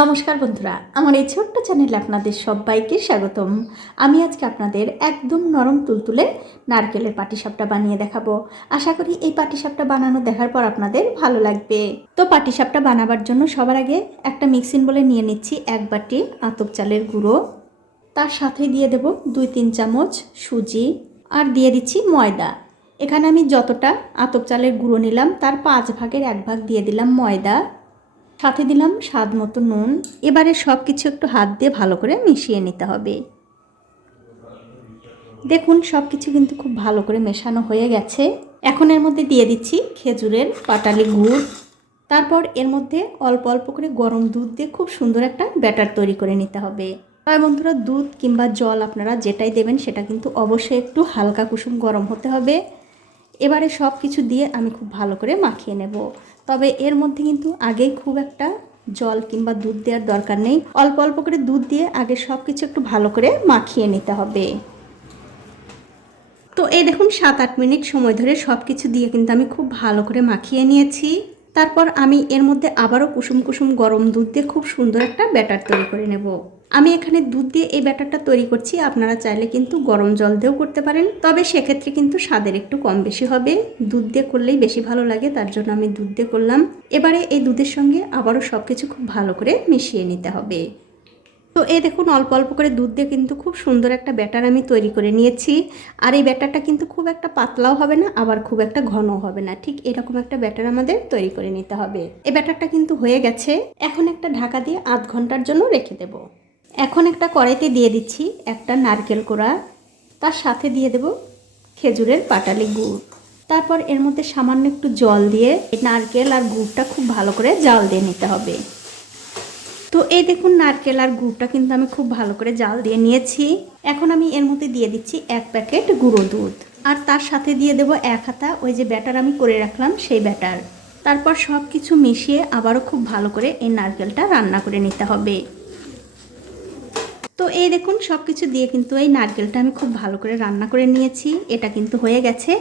নমস্কার বন্ধুরা, আমার এই ছোট্ট চ্যানেলে আপনাদের সবাইকে স্বাগতম। আমি আজকে আপনাদের একদম নরম তুলতুলে নারকেলের পাটিসাপটা বানিয়ে দেখাবো। আশা করি এই পাটিসাপটা বানানো দেখার পর আপনাদের ভালো লাগবে। তো পাটিসাপটা বানাবার জন্য সবার আগে একটা মিক্সিং বোলে নিয়ে নিচ্ছি 1 বাটি আতপ চালের গুঁড়ো, তার সাথে দিয়ে দেব 2-3 চামচ সুজি আর দিয়ে দিচ্ছি ময়দা। এখানে আমি যতটা আতপ চালের গুঁড়ো নিলাম তার 5 ভাগের 1 ভাগ দিয়ে দিলাম ময়দা, সাথে দিলাম স্বাদ মতো নুন। এবারে সব কিছু একটু হাত দিয়ে ভালো করে মিশিয়ে নিতে হবে। দেখুন সব কিছু কিন্তু খুব ভালো করে মেশানো হয়ে গেছে। এখন এর মধ্যে দিয়ে দিচ্ছি খেজুরের পাটালি গুড়। তারপর এর মধ্যে অল্প অল্প করে গরম দুধ দিয়ে খুব সুন্দর একটা ব্যাটার তৈরি করে নিতে হবে। তাই বন্ধুরা, দুধ কিংবা জল আপনারা যেটাই দেবেন সেটা কিন্তু অবশ্যই একটু হালকা কুসুম গরম হতে হবে। এবারে সব কিছু দিয়ে আমি খুব ভালো করে মাখিয়ে নেব। তবে এর মধ্যে কিন্তু আগেই খুব একটা জল কিংবা দুধ দেওয়ার দরকার নেই। অল্প অল্প করে দুধ দিয়ে আগে সব কিছু একটু ভালো করে মাখিয়ে নিতে হবে। তো এই দেখুন 7-8 মিনিট সময় ধরে সব কিছু দিয়ে কিন্তু আমি খুব ভালো করে মাখিয়ে নিয়েছি। তারপর আমি এর মধ্যে আবারও কুসুম কুসুম গরম দুধ দিয়ে খুব সুন্দর একটা ব্যাটার তৈরি করে নেব। আমি এখানে দুধ দিয়ে এই ব্যাটারটা তৈরি করছি, আপনারা চাইলে কিন্তু গরম জল দিয়েও করতে পারেন, তবে সেক্ষেত্রে কিন্তু স্বাদের একটু কম বেশি হবে। দুধ দিয়ে করলেই বেশি ভালো লাগে, তার জন্য আমি দুধ দিয়ে করলাম। এবারে এই দুধের সঙ্গে আবারও সব কিছু খুব ভালো করে মিশিয়ে নিতে হবে। তো এই দেখুন অল্প অল্প করে দুধ দিয়ে কিন্তু খুব সুন্দর একটা ব্যাটার আমি তৈরি করে নিয়েছি। আর এই ব্যাটারটা কিন্তু খুব একটা পাতলাও হবে না, আবার খুব একটা ঘনও হবে না, ঠিক এরকম একটা ব্যাটার আমাদের তৈরি করে নিতে হবে। এই ব্যাটারটা কিন্তু হয়ে গেছে। এখন একটা ঢাকা দিয়ে আধ ঘন্টার জন্য রেখে দেব। এখন একটা কড়াইতে দিয়ে দিচ্ছি একটা নারকেল কোড়া, তার সাথে দিয়ে দেব খেজুরের পাটালি গুড়। তারপর এর মধ্যে সামান্য একটু জল দিয়ে নারকেল আর গুড়টা খুব ভালো করে জাল দিয়ে নিতে হবে। তো এই দেখুন নারকেল আর গুড়টা কিন্তু আমি খুব ভালো করে জাল দিয়ে নিয়েছি। এখন আমি এর মধ্যে দিয়ে দিচ্ছি 1 প্যাকেট গুঁড়ো দুধ, আর তার সাথে দিয়ে দেব 1 হাতা ওই যে ব্যাটার আমি করে রাখলাম সেই ব্যাটার। তারপর সব কিছু মিশিয়ে আবারও খুব ভালো করে এই নারকেলটা রান্না করে নিতে হবে। তো এই দেখুন সব কিছু দিয়ে কিন্তু এই নারকেলটা আমি খুব ভালো করে রান্না করে নিয়েছি। এটা কিন্তু হয়ে গেছে।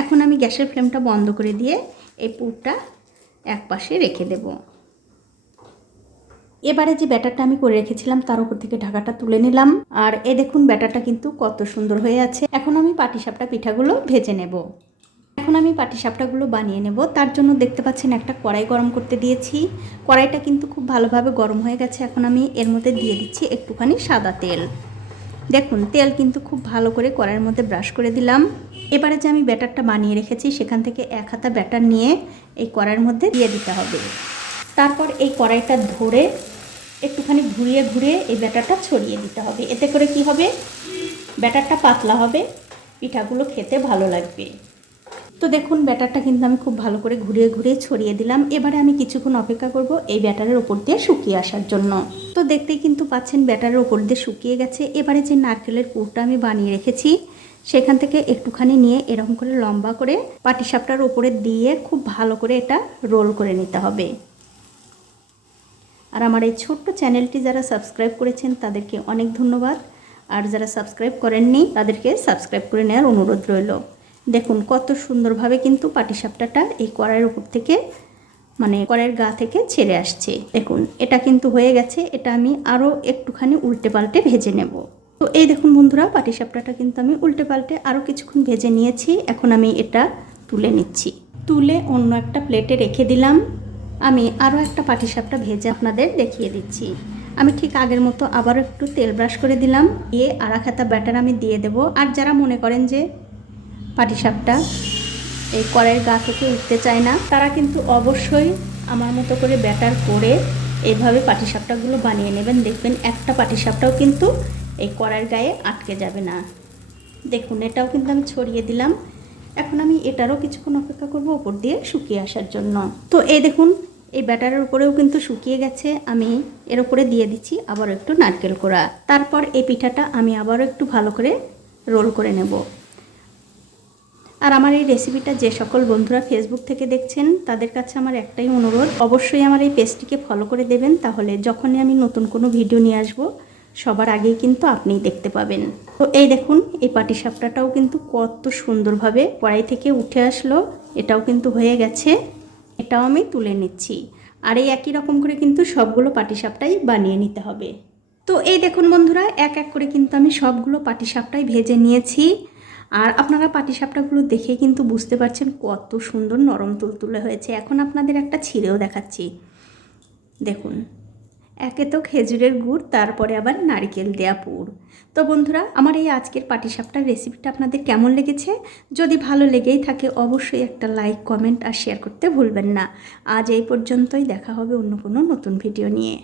এখন আমি গ্যাসের ফ্লেমটা বন্ধ করে দিয়ে এই পুরটা এক পাশে রেখে দেব। এবারে যে ব্যাটারটা আমি করে রেখেছিলাম তার উপর থেকে ঢাকাটা তুলে নিলাম, আর এই দেখুন ব্যাটারটা কিন্তু কত সুন্দর হয়ে আছে। এখন আমি পাটিসাপটা পিঠাগুলো ভেজে নেব। এখন আমি পাটিসাপটাগুলো বানিয়ে নেব। তার জন্য দেখতে পাচ্ছেন একটা কড়াই গরম করতে দিয়েছি। কড়াইটা কিন্তু খুব ভালোভাবে গরম হয়ে গেছে। এখন আমি এর মধ্যে দিয়ে দিচ্ছি একটুখানি সাদা তেল। দেখুন তেল কিন্তু খুব ভালো করে কড়াইয়ের মধ্যে ব্রাশ করে দিলাম। এবারে যে আমি ব্যাটারটা বানিয়ে রেখেছি সেখান থেকে 1 হাতা ব্যাটার নিয়ে এই কড়াইয়ের মধ্যে দিয়ে দিতে হবে। তারপর এই কড়াইটা ধরে একটুখানি ঘুরিয়ে ঘুরিয়ে এই ব্যাটারটা ছড়িয়ে দিতে হবে। এতে করে কি হবে, ব্যাটারটা পাতলা হবে, পিঠাগুলো খেতে ভালো লাগবে। তো দেখুন ব্যাটারটা কিন্তু আমি খুব ভালো করে ঘুরিয়ে ঘুরিয়ে ছড়িয়ে দিলাম। এবারে আমি কিছুক্ষণ অপেক্ষা করব এই ব্যাটারের ওপর দিয়ে শুকিয়ে আসার জন্য। তো দেখতেই কিন্তু পাচ্ছেন ব্যাটারের ওপর দিয়ে শুকিয়ে গেছে। এবারে যে নারকেলের পুরটা আমি বানিয়ে রেখেছি সেখান থেকে একটুখানি নিয়ে এরকম করে লম্বা করে পাটিসাপটার ওপরে দিয়ে খুব ভালো করে এটা রোল করে নিতে হবে। আর আমার এই ছোট্ট চ্যানেলটি যারা সাবস্ক্রাইব করেছেন তাদেরকে অনেক ধন্যবাদ, আর যারা সাবস্ক্রাইব করেননি তাদেরকে সাবস্ক্রাইব করে নেওয়ার অনুরোধ রইল। দেখুন কত সুন্দরভাবে কিন্তু পাটিসাপটাটা এই কড়াইয়ের উপর থেকে কড়াইয়ের গা থেকে ছেড়ে আসছে। দেখুন এটা কিন্তু হয়ে গেছে। এটা আমি আরও একটুখানি উল্টে পাল্টে ভেজে নেব। তো এই দেখুন বন্ধুরা পাটিসাপটাটা কিন্তু আমি উল্টে পাল্টে আরও কিছুক্ষণ ভেজে নিয়েছি। এখন আমি এটা তুলে নিচ্ছি। তুলে অন্য একটা প্লেটে রেখে দিলাম। আমি আরও একটা পাটিসাপটা ভেজে আপনাদের দেখিয়ে দিচ্ছি। আমি ঠিক আগের মতো আবারও একটু তেল ব্রাশ করে দিলাম, দিয়ে 1 হাতা ব্যাটার আমি দিয়ে দেব। আর যারা মনে করেন যে পাটিসাপটা এই কড়াইয়ের গা থেকে উঠতে চায় না, তারা কিন্তু অবশ্যই আমার মতো করে ব্যাটার করে এইভাবে পাটিসাপটাগুলো বানিয়ে নেবেন। দেখবেন একটা পাটিসাপটাও কিন্তু এই কড়াইয়ের গায়ে আটকে যাবে না। দেখুন এটাও কিন্তু আমি ছড়িয়ে দিলাম। এখন আমি এটারও কিছুক্ষণ অপেক্ষা করব ওপর দিয়ে শুকিয়ে আসার জন্য। তো এই দেখুন এই ব্যাটারের উপরেও কিন্তু শুকিয়ে গেছে। আমি এর উপরে দিয়ে দিচ্ছি আবার একটু নারকেল কোড়া। তারপর এই পিঠাটা আমি আবারও একটু ভালো করে রোল করে নেব। আর আমার এই রেসিপিটা যে সকল বন্ধুরা ফেসবুক থেকে দেখছেন তাদের কাছে আমার একটাই অনুরোধ, অবশ্যই আমার এই পেজটিকে ফলো করে দেবেন। তাহলে যখনই আমি নতুন কোনো ভিডিও নিয়ে আসব সবার আগেই কিন্তু আপনিই দেখতে পাবেন। তো এই দেখুন এই পাটিসাপটাটাও কিন্তু কত সুন্দরভাবে কড়াই থেকে উঠে আসলো। এটাও কিন্তু হয়ে গেছে। এটাও আমি তুলে নিচ্ছি। আর এই একই রকম করে কিন্তু সবগুলো পাটিসাপটাই বানিয়ে নিতে হবে। তো এই দেখুন বন্ধুরা, এক এক করে কিন্তু আমি সবগুলো পাটিসাপটাই ভেজে নিয়েছি। আর আপনারা পাটিসাপটাগুলো দেখে কিন্তু বুঝতে পারছেন কত সুন্দর নরম তুলতুলে হয়েছে। এখন আপনাদের একটা ছিঁড়েও দেখাচ্ছি। দেখুন, একে তো খেজুরের গুড়, তারপরে আবার নারকেল দেয়া পুর। তো বন্ধুরা, আমার এই আজকের পাটিসাপটার রেসিপিটা আপনাদের কেমন লেগেছে? যদি ভালো লেগেই থাকে অবশ্যই একটা লাইক, কমেন্ট আর শেয়ার করতে ভুলবেন না। আজ এই পর্যন্তই, দেখা হবে অন্য কোনো নতুন ভিডিও নিয়ে।